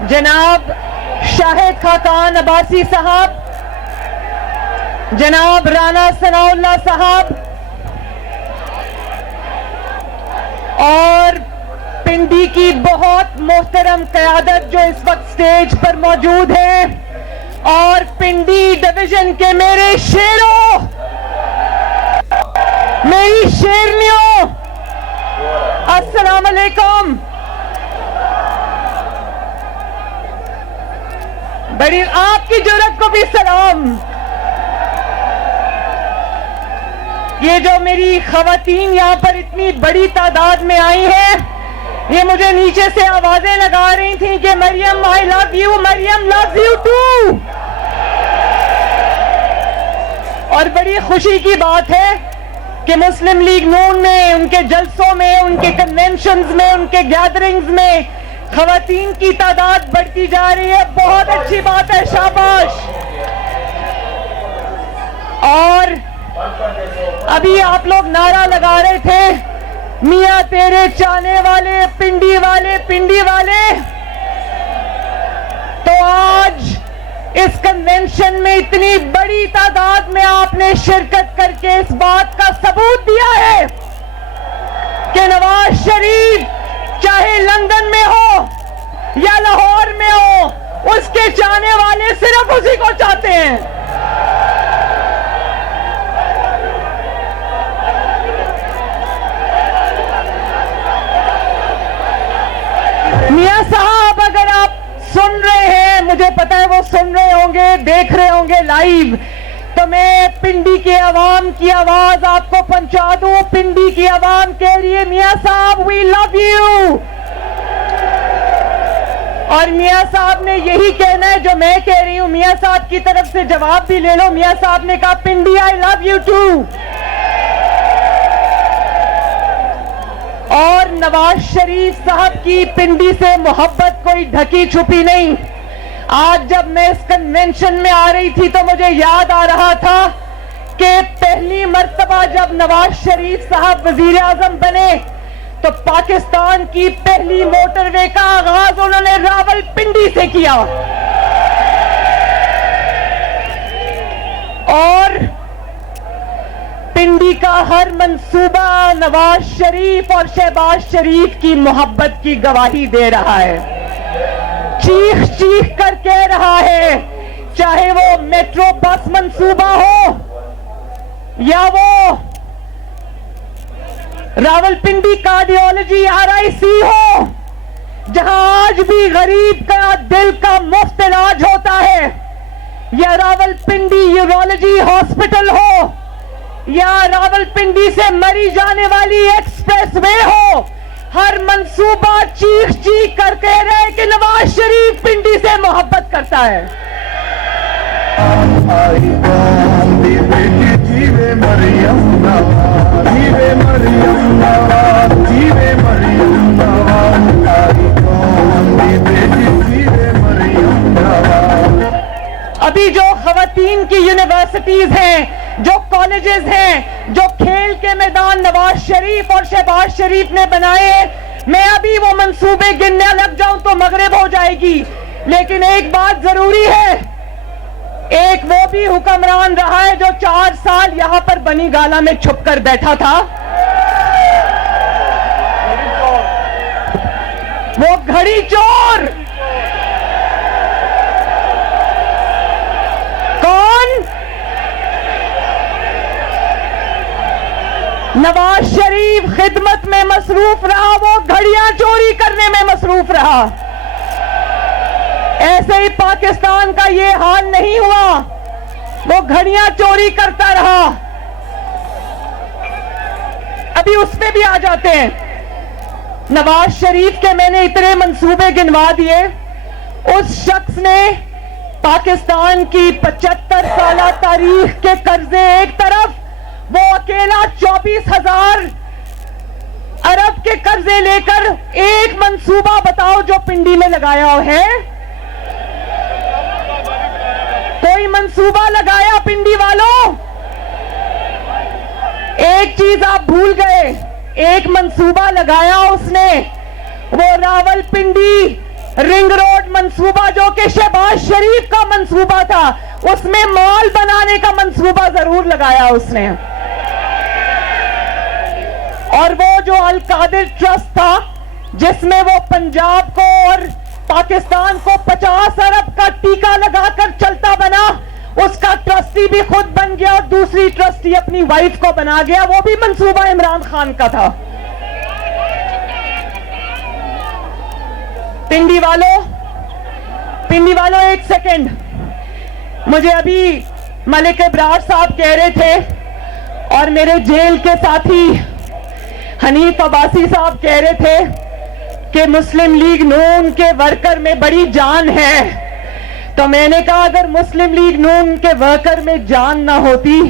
जनाब शाहिद खाकान अब्बासी साहब, जनाब राना सनाउल्लाह साहब और पिंडी की बहुत मोहतरम क़यादत जो इस वक्त स्टेज पर मौजूद है, और पिंडी डिवीजन के मेरे शेरों, मेरी शेरनियों, अस्सलाम वालेकुम। बड़ी आपकी जुर्रत को भी सलाम। ये जो मेरी खवातीन यहाँ पर इतनी बड़ी तादाद में आई हैं, ये मुझे नीचे से आवाजें लगा रही थी कि Maryam I love you, Maryam love you too. और बड़ी खुशी की बात है कि मुस्लिम लीग नून में, उनके जलसों में, उनके कन्वेंशंस में, उनके गैदरिंग्स में खवातीन की तादाद बढ़ती जा रही है। बहुत अच्छी बात है, शाबाश। और अभी आप लोग नारा लगा रहे थे, मियां तेरे चाहने वाले, पिंडी वाले, पिंडी वाले। तो आज इस कन्वेंशन में इतनी बड़ी तादाद में आपने शिरकत करके इस बात का सबूत दिया है कि नवाज शरीफ चाहे लंदन में हो या लाहौर में हो, उसके चाहने वाले सिर्फ उसी को चाहते हैं। मियां साहब, अगर आप सुन रहे हैं, मुझे पता है वो सुन रहे होंगे, देख रहे होंगे लाइव, तो मैं पिंडी के अवाम की आवाज आपको पहुंचा दूं। पिंडी की आवाम कह रही है, मियां साहब वी लव यू। और मियां साहब ने यही कहना है जो मैं कह रही हूं। मियां साहब की तरफ से जवाब भी ले लो। मियां साहब ने कहा, पिंडी आई लव यू टू। और नवाज शरीफ साहब की पिंडी से मोहब्बत कोई ढकी छुपी नहीं। आज जब मैं इस कन्वेंशन में आ रही थी तो मुझे याद आ रहा था कि पहली मर्तबा जब नवाज शरीफ साहब वजीर आजम बने तो पाकिस्तान की पहली मोटरवे का आगाज उन्होंने रावलपिंडी से किया। और पिंडी का हर मंसूबा नवाज शरीफ और शहबाज शरीफ की मोहब्बत की गवाही दे रहा है। चीख चीख कर कह रहा है, चाहे वो मेट्रो बस मंसूबा हो या वो रावलपिंडी कार्डियोलॉजी RIC हो, जहां आज भी गरीब का दिल का मुफ्त इलाज होता है, या रावलपिंडी यूरोलॉजी हॉस्पिटल हो, या रावलपिंडी से मरी जाने वाली एक्सप्रेसवे हो, हर मंसूबा चीख चीख कर कह रहे कि नवाज शरीफ पिंडी से मोहब्बत करता है। अभी जो खवातीन की यूनिवर्सिटीज हैं, जो कॉलेजेस हैं, जो खेल के मैदान नवाज शरीफ और शहबाज शरीफ ने बनाए, मैं अभी वो मंसूबे गिनने लग जाऊं तो मगरिब हो जाएगी। लेकिन एक बात जरूरी है, एक वो भी हुक्मरान रहा है जो 4 साल यहां पर बनी गाला में छुप कर बैठा था। वो घड़ी चोर कौन? नवाज शरीफ खिदमत में मसरूफ रहा, वो घड़ियां चोरी करने में मसरूफ रहा। ऐसे ही पाकिस्तान का ये हाल नहीं हुआ, वो घड़ियां चोरी करता रहा। अभी उसमें भी आ जाते हैं। नवाज शरीफ के मैंने इतने मंसूबे गिनवा दिए। उस शख्स ने पाकिस्तान की 75 साल तारीख के कर्जे एक तरफ, वो अकेला 24,000 अरब के कर्जे लेकर एक मंसूबा बताओ जो पिंडी में लगाया है? कोई मंसूबा लगाया पिंडी वालों? एक चीज आप भूल गए, एक मंसूबा लगाया उसने, वो रावलपिंडी रिंग रोड मंसूबा जो कि शहबाज शरीफ का मंसूबा था, उसमें मॉल बनाने का मंसूबा जरूर लगाया उसने। और वो जो अल कादिर ट्रस्ट था जिसमें वो पंजाब को और पाकिस्तान को 50 अरब का टीका लगाकर चलता बना, उसका ट्रस्टी भी खुद बन गया और दूसरी ट्रस्टी अपनी वाइफ को बना गया। वो भी मंसूबा इमरान खान का था। पिंडी वालों एक सेकंड, मुझे अभी मलिक इब्रार साहब कह रहे थे और मेरे जेल के साथी हनीफ अब्बासी साहब कह रहे थे कि मुस्लिम लीग नून के वर्कर में बड़ी जान है। तो मैंने कहा अगर मुस्लिम लीग नून के वर्कर में जान ना होती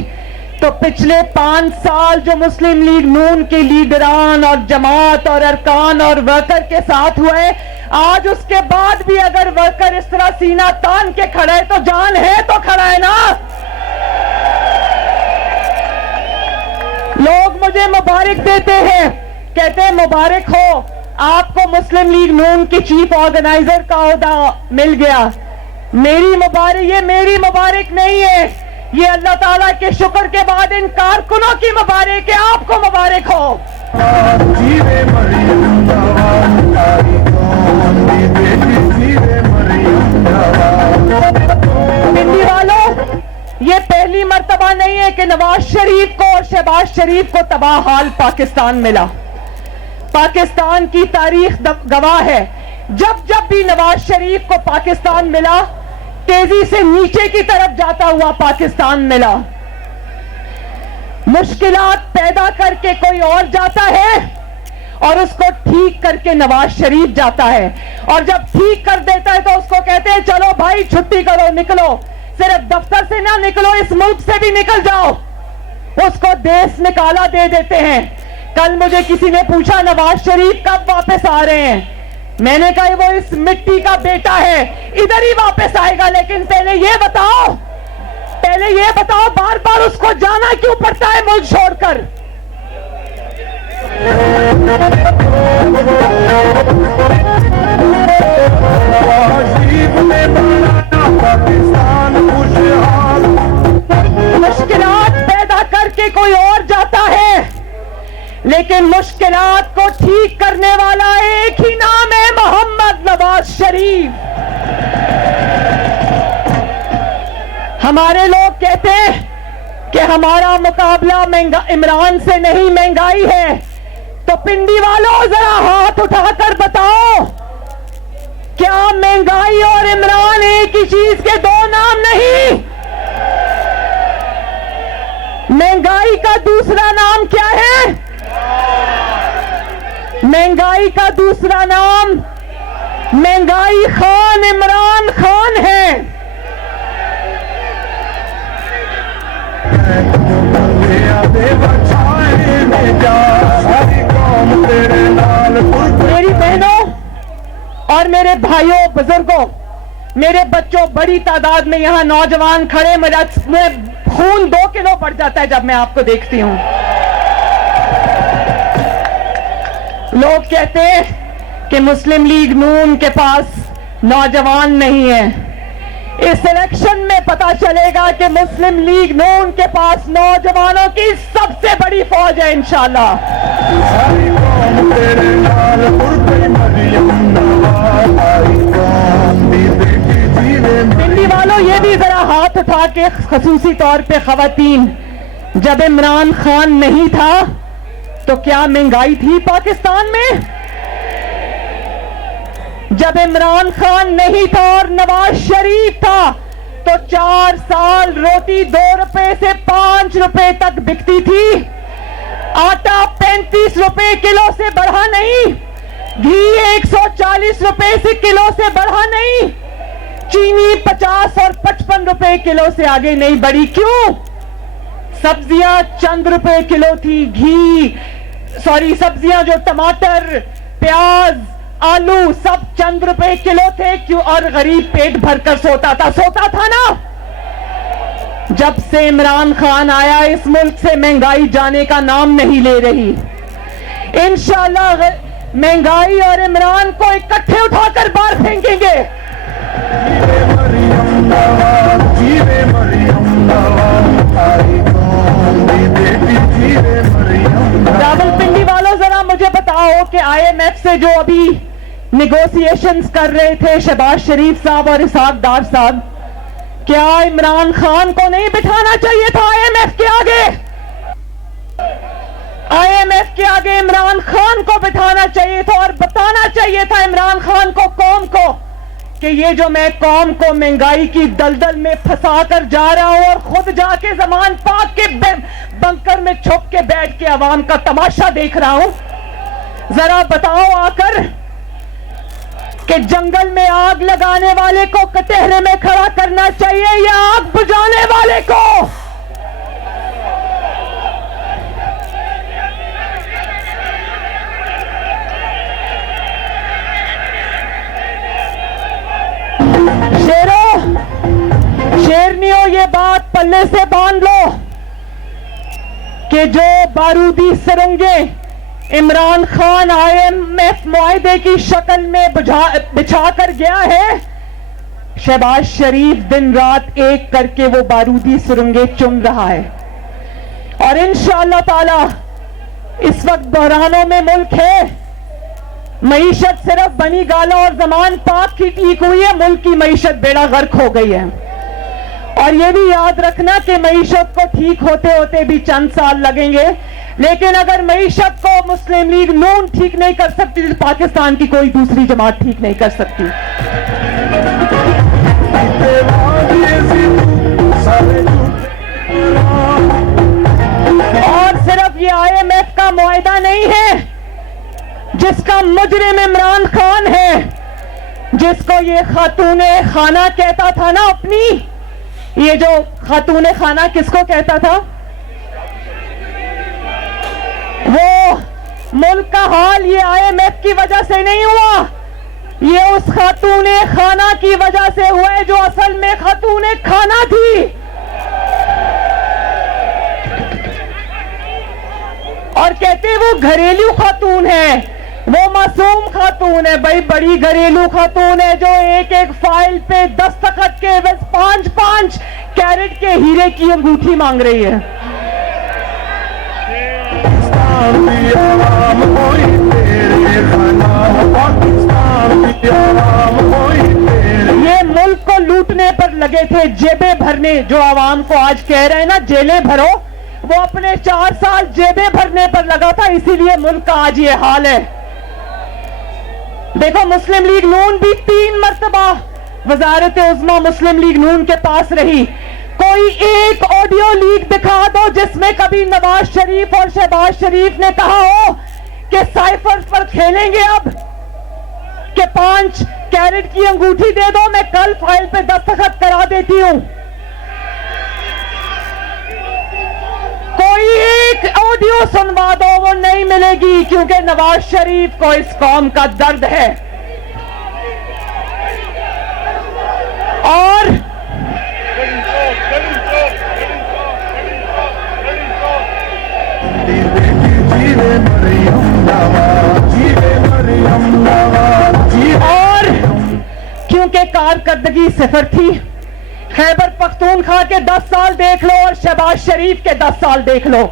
तो पिछले 5 साल जो मुस्लिम लीग नून के लीडरान और जमात और अरकान और वर्कर के साथ हुए, आज उसके बाद भी अगर वर्कर इस तरह सीना तान के खड़ा है तो जान है तो खड़ा है ना। लोग मुझे मुबारक देते हैं, कहते हैं मुबारक हो आपको मुस्लिम लीग नून की चीफ ऑर्गेनाइजर का ओहदा मिल गया। मेरी मुबारक नहीं है, ये अल्लाह ताला के शुक्र के बाद इन कारकुनों की मुबारक है। आपको मुबारक हो। पिंडी वालों, ये पहली मर्तबा नहीं है कि नवाज शरीफ को और शहबाज शरीफ को तबाह हाल पाकिस्तान मिला। पाकिस्तान की तारीख गवाह है, जब जब भी नवाज शरीफ को पाकिस्तान मिला, तेजी से नीचे की तरफ जाता हुआ पाकिस्तान मिला। मुश्किलात पैदा करके कोई और जाता है और उसको ठीक करके नवाज शरीफ जाता है, और जब ठीक कर देता है तो उसको कहते हैं चलो भाई छुट्टी करो, निकलो, सिर्फ दफ्तर से ना निकलो, इस मुल्क से भी निकल जाओ। उसको देश निकाला दे देते हैं। कल मुझे किसी ने पूछा नवाज शरीफ कब वापस आ रहे हैं, मैंने कहा वो इस मिट्टी का बेटा है, इधर ही वापस आएगा। लेकिन पहले ये बताओ बार बार उसको जाना क्यों पड़ता है मुल्क छोड़कर। मुश्किलात पैदा करके कोई और जाता है, लेकिन मुश्किलात को ठीक करने वाला एक ही नाम है, मोहम्मद नवाज शरीफ। हमारे लोग कहते हैं कि हमारा मुकाबला इमरान से नहीं महंगाई है, तो पिंडी वालों जरा हाथ उठाकर बताओ, क्या महंगाई और इमरान एक ही चीज के दो नाम नहीं? महंगाई का दूसरा नाम क्या है? महंगाई का दूसरा नाम महंगाई खान इमरान खान है। मेरी बहनों और मेरे भाइयों, बुजुर्गों, मेरे बच्चों, बड़ी तादाद में यहां नौजवान खड़े, मेरा खून 2 किलो बढ़ जाता है जब मैं आपको देखती हूं। लोग कहते हैं कि मुस्लिम लीग नून के पास नौजवान नहीं है। इस इलेक्शन में पता चलेगा कि मुस्लिम लीग नून के पास नौजवानों की सबसे बड़ी फौज है इंशाअल्लाह। पिंडी वालों, ये भी जरा हाथ उठा के, खसूसी तौर पे खवातीन, जब इमरान खान नहीं था तो क्या महंगाई थी पाकिस्तान में? जब इमरान खान नहीं था और नवाज शरीफ था तो 4 साल रोटी 2 रुपए से 5 रुपए तक बिकती थी। आटा 35 रुपए किलो से बढ़ा नहीं, घी 140 रुपए से किलो से बढ़ा नहीं, चीनी 50 और 55 रुपए किलो से आगे नहीं बढ़ी। क्यों? सब्जियां चंद रुपए किलो थी, सब्जियां जो टमाटर, प्याज, आलू सब चंद रुपए किलो थे। क्यों? और गरीब पेट भरकर सोता था ना। जब से इमरान खान आया इस मुल्क से महंगाई जाने का नाम नहीं ले रही। इंशाअल्लाह महंगाई और इमरान को इकट्ठे उठाकर बाहर फेंकेंगे। रावलपिंडी वालों, जरा मुझे बताओ कि आईएमएफ से जो अभी निगोशिएशंस कर रहे थे शहबाज शरीफ साहब और इसहाक डार साहब, क्या इमरान खान को नहीं बिठाना चाहिए था आईएमएफ के आगे? आईएमएफ के आगे इमरान खान को बिठाना चाहिए था और बताना चाहिए था इमरान खान को, कौम को, कि ये जो मैं कौम को महंगाई की दलदल में फंसा कर जा रहा हूं और खुद जाके जमान पाक के बंकर में छुप के बैठ के आवाम का तमाशा देख रहा हूं, जरा बताओ आकर कि जंगल में आग लगाने वाले को कटहरे में खड़ा करना चाहिए या आग बुझाने वाले को? शेरनियों, ये बात पल्ले से बांध लो कि जो बारूदी सुरंगें इमरान खान आईएमएफ मुआहदे की शक्ल में बिछा कर गया है, शहबाज शरीफ दिन रात एक करके वो बारूदी सुरंगें चुन रहा है। और इंशाअल्लाह ताला इस वक्त बहरानों में मुल्क है। मईशत सिर्फ बनी गाला और जमान पाक की ठीक हुई है, मुल्क की मईशत बेड़ा गर्क हो गई है। और ये भी याद रखना कि मईशत को ठीक होते होते भी चंद साल लगेंगे, लेकिन अगर मईशत को मुस्लिम लीग नून ठीक नहीं कर सकती तो पाकिस्तान की कोई दूसरी जमात ठीक नहीं कर सकती। और सिर्फ ये आईएमएफ का मुआहदा नहीं है जिसका मुजरिम इमरान खान है, जिसको ये खातूने खाना कहता था ना अपनी, ये जो खातूने खाना किसको कहता था? वो मुल्क का हाल ये आईएमएफ की वजह से नहीं हुआ, ये उस खातूने खाना की वजह से हुआ है जो असल में खातूने खाना थी। और कहते वो घरेलू खातून है, वो मासूम खातून है भाई, बड़ी घरेलू खातून है जो एक एक फाइल पे दस्तखत के बस 5-5 कैरेट के हीरे की अंगूठी मांग रही है। ये मुल्क को लूटने पर लगे थे, जेबें भरने, जो आवाम को आज कह रहे हैं ना जेलें भरो, वो अपने 4 साल जेबें भरने पर लगा था, इसीलिए मुल्क का आज ये हाल है। देखो मुस्लिम लीग नून भी 3 मरतबा वजारत उज़्मा मुस्लिम लीग नून के पास रही। कोई एक ऑडियो लीक दिखा दो जिसमें कभी नवाज शरीफ और शहबाज शरीफ ने कहा हो कि साइफर पर खेलेंगे अब, कि 5 कैरेट की अंगूठी दे दो, मैं कल फाइल पे दस्तखत करा देती हूं। कोई एक ऑडियो सुनवा दो, वो नहीं मिलेगी, क्योंकि नवाज शरीफ को इस कौम का दर्द है। और क्योंकि कारकर्दगी सिफर थी, खैबर पख्तूनख्वा के 10 साल देख लो और शहबाज शरीफ के 10 साल देख लो,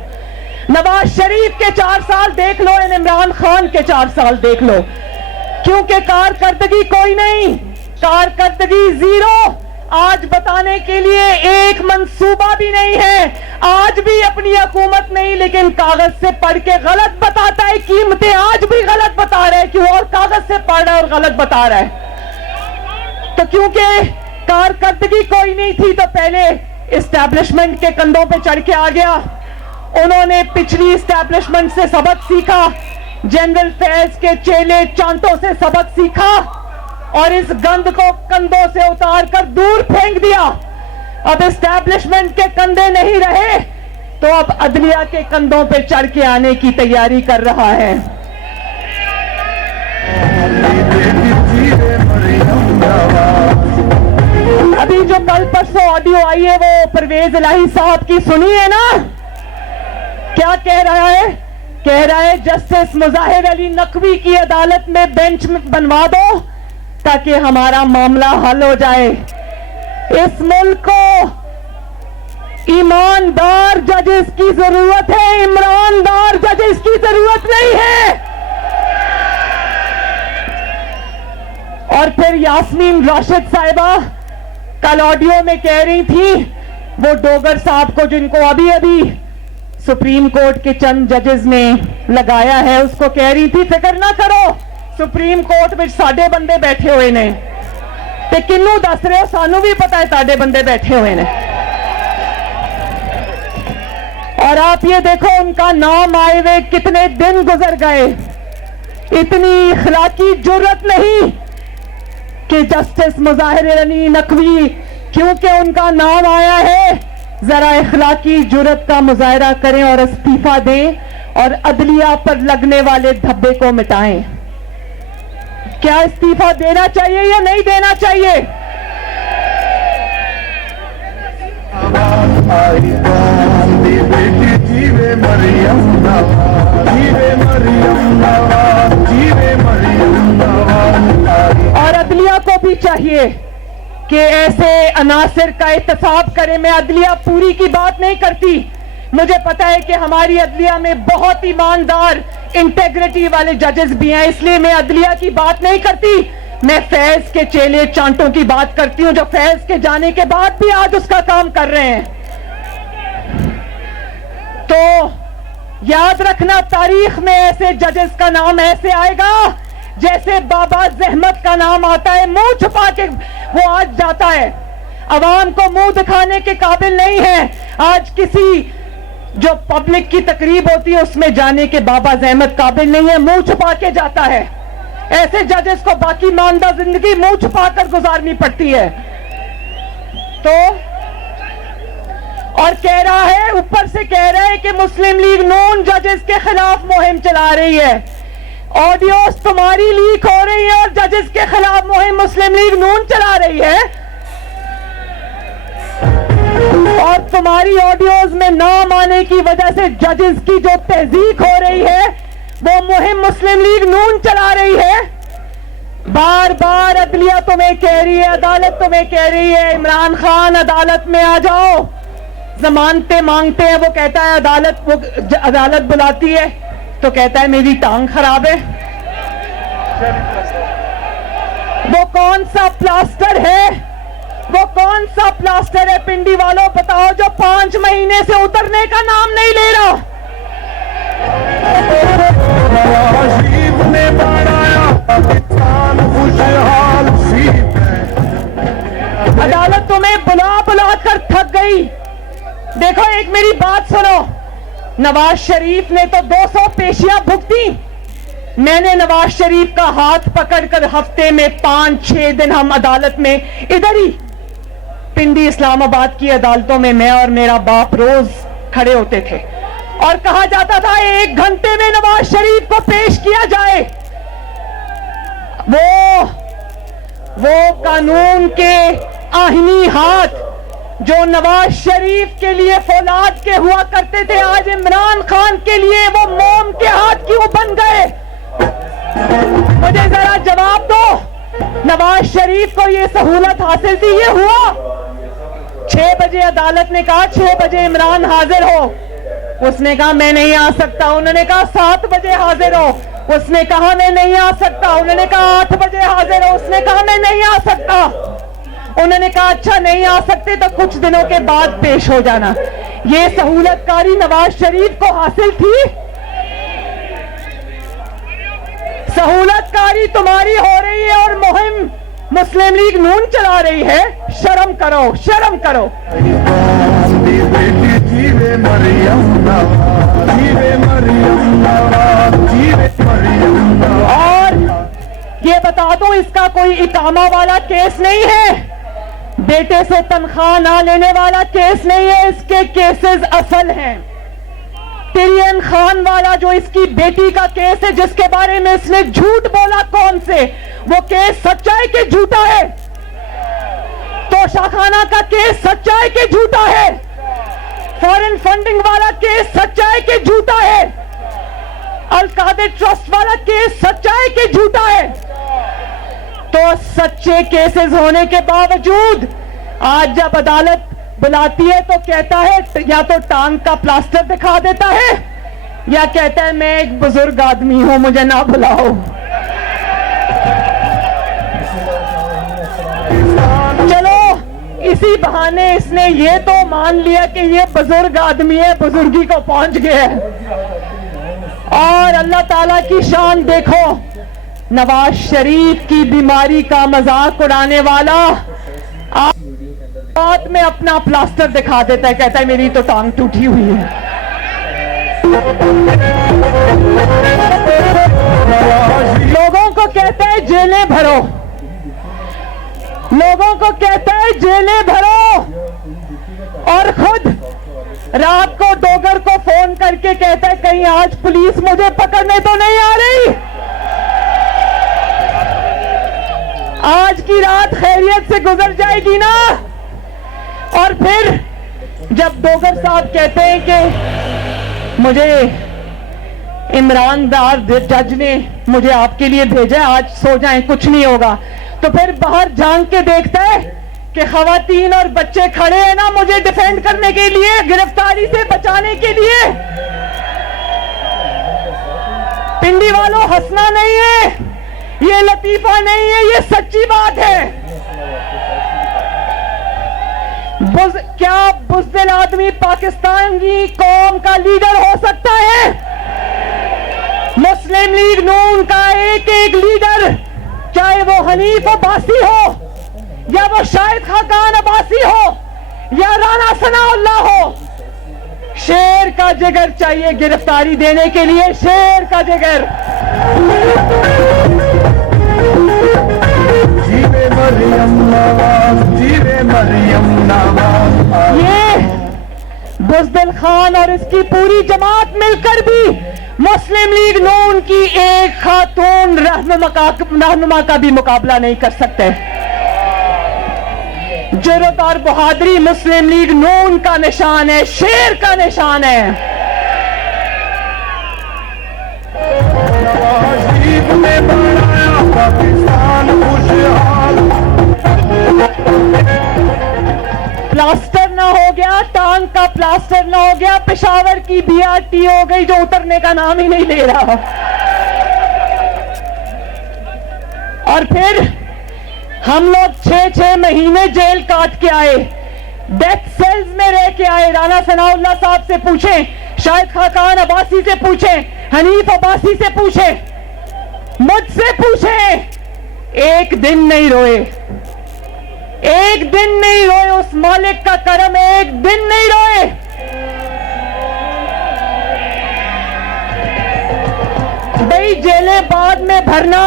नवाज शरीफ के 4 साल देख लो, इमरान खान के 4 साल देख लो, क्योंकि कारकर्दगी कोई नहीं, कारकर्दगी जीरो। आज बताने के लिए एक मंसूबा भी नहीं है, आज भी अपनी हुकूमत नहीं, लेकिन कागज से पढ़ के गलत बताता है, कीमतें आज भी गलत बता रहे हैं, क्यों? और कागज से पढ़ रहा है और गलत बता रहा है। तो क्योंकि कारकर्दगी कोई नहीं थी तो पहले इस्टेब्लिशमेंट के कंधों पे चढ़ के आ गया। उन्होंने पिछली इस्टेब्लिशमेंट से सबक सीखा, जनरल फैज के चेले चांटों से सबक सीखा और इस गंद को कंधों से उतार कर दूर फेंक दिया। अब इस्टेब्लिशमेंट के कंधे नहीं रहे तो अब अदलिया के कंधों पे चढ़ के आने की तैयारी कर रहा है। अभी जो कल परसों ऑडियो आई है वो परवेज इलाही साहब की सुनी है ना? क्या कह रहा है कह रहा है जस्टिस मुजाहिर अली नकवी की अदालत में बेंच बनवा दो ताकि हमारा मामला हल हो जाए। इस मुल्क को ईमानदार जजेस की जरूरत है, ईमानदार जजेस की जरूरत नहीं है। और फिर यास्मीन राशिद साहिबा कल ऑडियो में कह रही थी, वो डोगर साहब को जिनको अभी अभी सुप्रीम कोर्ट के चंद जजेस ने लगाया है, उसको कह रही थी फिक्र ना करो, सुप्रीम कोर्ट में साडे बंदे बैठे हुए ने। ते किन्नू दस रहे हो, सानू भी पता है साडे बंदे बैठे हुए ने। और आप ये देखो उनका नाम आए हुए कितने दिन गुजर गए, इतनी इखलाकी जुर्रत नहीं कि जस्टिस मुजाहिर अली नकवी, क्योंकि उनका नाम आया है, जरा इखलाकी जुर्रत का मुजाहिरा करें और इस्तीफा दें और अदलिया पर लगने वाले धब्बे को मिटाएं। क्या इस्तीफा देना चाहिए या नहीं देना चाहिए? और अदलिया को भी चाहिए कि ऐसे अनासिर का एहतसाब करे। मैं अदलिया पूरी की बात नहीं करती, मुझे पता है कि हमारी अदलिया में बहुत ईमानदार इंटेग्रिटी वाले जजेस भी हैं, इसलिए मैं अदलिया की बात नहीं करती। मैं फैज के चेले चांटों की बात करती हूं जो फैज के जाने के बाद भी आज उसका काम कर रहे हैं। तो याद रखना, तारीख में ऐसे जजेस का नाम ऐसे आएगा जैसे बाबा जहमत का नाम आता है, मुंह छुपा के वो आज जाता है, अवाम को मुंह दिखाने के काबिल नहीं है। आज किसी जो पब्लिक की तकरीब होती है उसमें जाने के बाबा जहमत काबिल नहीं है, मुंह छुपा के जाता है। ऐसे जजेस को बाकी मानदा जिंदगी मुंह छुपा कर गुजारनी पड़ती है। तो और कह रहा है, ऊपर से कह रहा है कि मुस्लिम लीग नून जजेस के खिलाफ मुहिम चला रही है। ऑडियोस तुम्हारी लीक हो रही है और जजेस के खिलाफ मुहिम मुस्लिम लीग नून चला रही है। और तुम्हारी ऑडियोज में नाम आने की वजह से जजेस की जो तहजीक हो रही है वो मुहिम मुस्लिम लीग नून चला रही है। बार बार अदलिया तुम्हें कह रही है, अदालत तुम्हें कह रही है, इमरान खान अदालत में आ जाओ, जमानतें मांगते हैं। वो कहता है अदालत बुलाती है तो कहता है मेरी टांग खराब है। वो कौन सा प्लास्टर है, वो कौन सा प्लास्टर है पिंडी वालों, बताओ, जो 5 महीने से उतरने का नाम नहीं ले रहा। अदालत तुम्हें बुला बुला कर थक गई। देखो, एक मेरी बात सुनो, नवाज शरीफ ने तो 200 पेशियां भुगती। मैंने नवाज शरीफ का हाथ पकड़कर हफ्ते में 5-6 दिन हम अदालत में, इधर ही पिंडी इस्लामाबाद की अदालतों में मैं और मेरा बाप रोज खड़े होते थे और कहा जाता था 1 घंटे में नवाज शरीफ को पेश किया जाए। वो कानून के आहिनी हाथ जो नवाज शरीफ के लिए फौलाद के हुआ करते थे, आज इमरान खान के लिए वो मोम के हाथ क्यों बन गए? मुझे जरा जवाब दो। नवाज शरीफ को ये सहूलत हासिल थी, ये हुआ। 6 बजे अदालत ने कहा 6 बजे इमरान हाजिर हो, उसने कहा मैं नहीं आ सकता। उन्होंने कहा 7 बजे हाजिर हो, उसने कहा मैं नहीं आ सकता। उन्होंने कहा 8 बजे हाजिर हो, उसने कहा मैं नहीं आ सकता। उन्होंने कहा अच्छा नहीं आ सकते तो कुछ दिनों के बाद पेश हो जाना। ये सहूलतकारी नवाज शरीफ को हासिल थी। सहूलतकारी तुम्हारी हो रही है और मुहिम मुस्लिम लीग नून चला रही है। शर्म करो, शर्म करो। और ये बता दो, इसका कोई इकामा वाला केस नहीं है, बेटे से तनख्वाह ना लेने वाला केस नहीं है। इसके केसेस असल हैं। तिरियन खान वाला जो इसकी बेटी का केस है, जिसके बारे में इसने झूठ बोला, कौन से, वो केस सच्चा है कि झूठा है? तोशाखाना का केस सच्चा है कि झूठा है? फॉरेन फंडिंग वाला केस सच्चा है कि झूठा है? अल-कादिर ट्रस्ट वाला केस सच्चा है कि झूठा है? तो सच्चे केसेस होने के बावजूद आज जब अदालत बुलाती है तो कहता है, या तो टांग का प्लास्टर दिखा देता है या कहता है मैं एक बुजुर्ग आदमी हूं, मुझे ना बुलाओ। चलो इसी बहाने इसने ये तो मान लिया कि ये बुजुर्ग आदमी है, बुजुर्गी को पहुंच गया है। और अल्लाह ताला की शान देखो, नवाज शरीफ की बीमारी का मजाक उड़ाने वाला बात में अपना प्लास्टर दिखा देता है, कहता है मेरी तो टांग टूटी हुई है। लोगों को कहता है जेलें भरो, लोगों को कहता है जेलें भरो, और खुद रात को डोगर को फोन करके कहता है कहीं आज पुलिस मुझे पकड़ने तो नहीं आ रही, आज की रात खैरियत से गुजर जाएगी ना। और फिर जब डोगर साहब कहते हैं कि मुझे इमरान दार जज ने मुझे आपके लिए भेजा, आज सो जाएं कुछ नहीं होगा, तो फिर बाहर झांक के देखता है कि खवातीन और बच्चे खड़े हैं ना मुझे डिफेंड करने के लिए, गिरफ्तारी से बचाने के लिए। पिंडी वालों, हंसना नहीं है, ये लतीफा नहीं है, ये सच्ची बात है। क्या बुज़दिल आदमी पाकिस्तान की कौम का लीडर हो सकता है? मुस्लिम लीग नून का एक एक लीडर, चाहे वो हनीफ अब्बासी हो या वो शाहिद खाकान अब्बासी हो या राना सनाउल्लाह हो, शेर का जिगर चाहिए गिरफ्तारी देने के लिए, शेर का जिगर। जीवे मरियम नवाज, जीवे मरियम नवाज। ये बुज़दिल खान और इसकी पूरी जमात मिलकर भी मुस्लिम लीग नून की एक खातून रहनुमा का भी मुकाबला नहीं कर सकते। जुर्रत और बहादुरी मुस्लिम लीग नून का निशान है, शेर का निशान है। प्लास्टर ना हो गया, टांग का प्लास्टर ना हो गया, पेशावर की बीआरटी हो गई जो उतरने का नाम ही नहीं ले रहा। और फिर हम लोग 6-6 महीने जेल काट के आए, डेथ सेल्स में रह के आए। राना सनाउल्लाह साहब से पूछें, शाहिद खाकान अब्बासी से पूछें, हनीफ अब्बासी से पूछें, मुझसे पूछें, एक दिन नहीं रोए, एक दिन नहीं रोए। उस मालिक का करम है, एक दिन नहीं रोए। भाई जेलें बाद में भरना,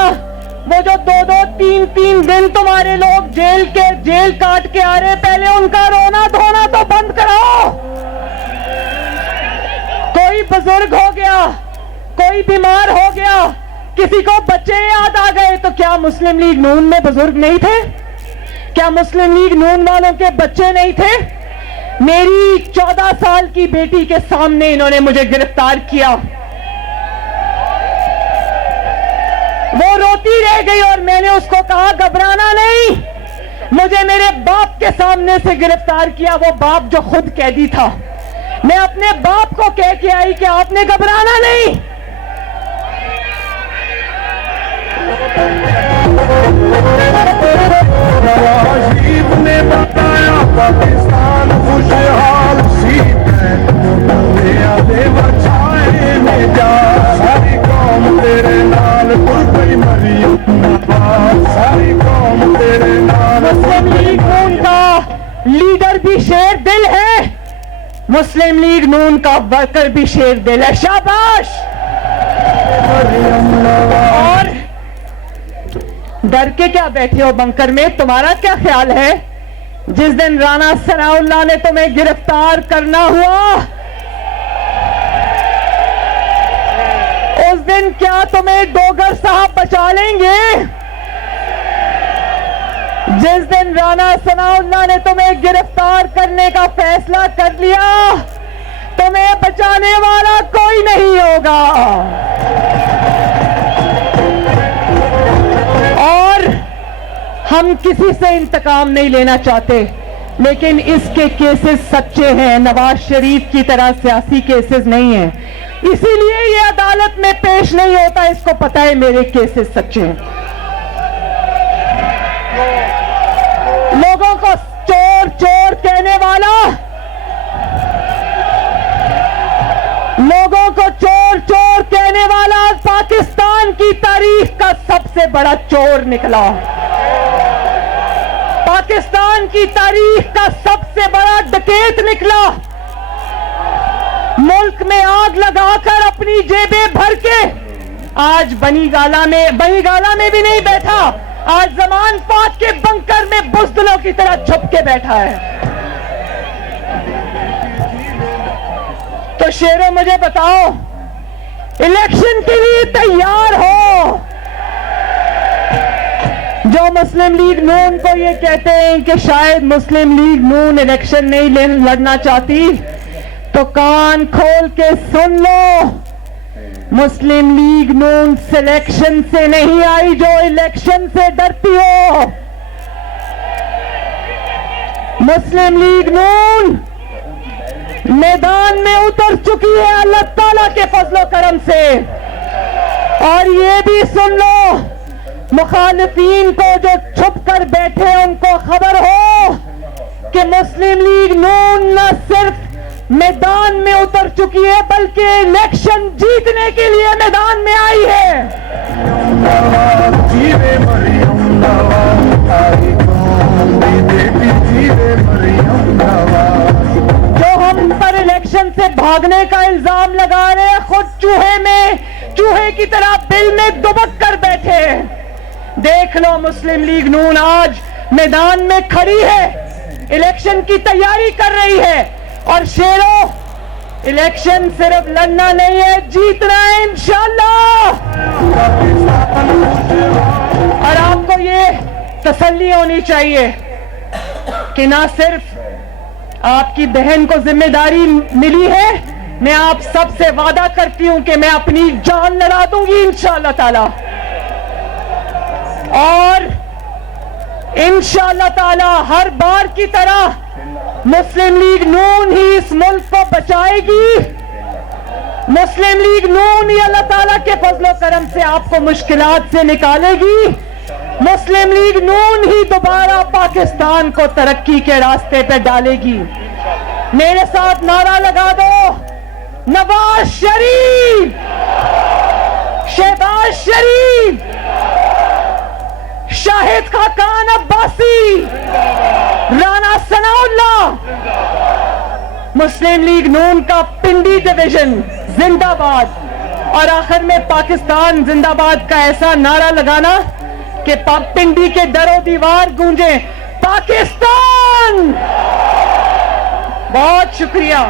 वो जो 2-2, 3-3 दिन तुम्हारे लोग जेल काट के आ रहे, पहले उनका रोना धोना तो बंद कराओ। कोई बुजुर्ग हो गया, कोई बीमार हो गया, किसी को बच्चे याद आ गए, तो क्या मुस्लिम लीग नून में बुजुर्ग नहीं थे? क्या मुस्लिम लीग नून वालों के बच्चे नहीं थे? मेरी 14 साल की बेटी के सामने इन्होंने मुझे गिरफ्तार किया, वो रोती रह गई और मैंने उसको कहा घबराना नहीं, मुझे मेरे बाप के सामने से गिरफ्तार किया, वो बाप जो खुद कैदी था। मैं अपने बाप को कह के आई कि आपने घबराना नहीं। नवाज़ ने बताया पाकिस्तान खुशहाल सारी कौम तेरे नाल, कोई मरियम नवाज़, सारी कौम तेरे नाल। मुस्लिम लीग नून का लीडर भी शेर दिल है, मुस्लिम लीग नून का वर्कर भी शेर दिल है। शाबाश। और डर के क्या बैठे हो बंकर में? तुम्हारा क्या ख्याल है जिस दिन राना सनाउल्लाह ने तुम्हें गिरफ्तार करना हुआ, उस दिन क्या तुम्हें डोगर साहब बचा लेंगे? जिस दिन राना सनाउल्लाह ने तुम्हें गिरफ्तार करने का फैसला कर लिया तुम्हें बचाने वाला कोई नहीं होगा। और हम किसी से इंतकाम नहीं लेना चाहते, लेकिन इसके केसेस सच्चे हैं, नवाज शरीफ की तरह सियासी केसेस नहीं हैं, इसीलिए ये अदालत में पेश नहीं होता। इसको पता है मेरे केसेस सच्चे हैं। लोगों को चोर चोर कहने वाला, लोगों को चोर चोर कहने वाला पाकिस्तान की तारीख का सबसे बड़ा चोर निकला। पाकिस्तान की तारीख का सबसे बड़ा डकैत निकला। मुल्क में आग लगाकर अपनी जेबें भर के आज बनीगाला में भी नहीं बैठा, आज जमान फात के बंकर में बुज़दिलों की तरह छुप के बैठा है। तो शेरों मुझे बताओ, इलेक्शन के लिए तैयार हो? जो मुस्लिम लीग नून को ये कहते हैं कि शायद मुस्लिम लीग नून इलेक्शन नहीं लड़ना चाहती, तो कान खोल के सुन लो, मुस्लिम लीग नून सिलेक्शन से नहीं आई, जो इलेक्शन से डरती हो। मुस्लिम लीग नून मैदान में उतर चुकी है अल्लाह ताला के फजलो करम से। और ये भी सुन लो, मुखालिफीन को जो छुप कर बैठे उनको खबर हो कि मुस्लिम लीग नून न सिर्फ मैदान में उतर चुकी है, बल्कि इलेक्शन जीतने के लिए मैदान में आई है। जो हम पर इलेक्शन से भागने का इल्जाम लगा रहे हैं, खुद चूहे की तरह बिल में दुबक कर बैठे। देख लो, मुस्लिम लीग नून आज मैदान में खड़ी है, इलेक्शन की तैयारी कर रही है। और शेरों, इलेक्शन सिर्फ लड़ना नहीं है, जीतना है इंशाअल्लाह। और आपको ये तसल्ली होनी चाहिए कि ना सिर्फ आपकी बहन को जिम्मेदारी मिली है, मैं आप सबसे वादा करती हूं कि मैं अपनी जान लड़ा दूंगी इंशाअल्लाह ताला। और इंशाअल्लाह ताला हर बार की तरह मुस्लिम लीग नून ही इस मुल्क को बचाएगी। मुस्लिम लीग नून ही अल्लाह ताला के फजलो करम से आपको मुश्किलात से निकालेगी। मुस्लिम लीग नून ही दोबारा पाकिस्तान को तरक्की के रास्ते पे डालेगी। मेरे साथ नारा लगा दो, नवाज शरीफ, शहबाज शरीफ, शाहिद खाकान अब्बासी, राना सनाउल्लाह, मुस्लिम लीग नून का पिंडी डिवीजन जिंदाबाद। और आखिर में पाकिस्तान जिंदाबाद का ऐसा नारा लगाना कि पिंडी के दरो दीवार गूंजे, पाकिस्तान। बहुत शुक्रिया।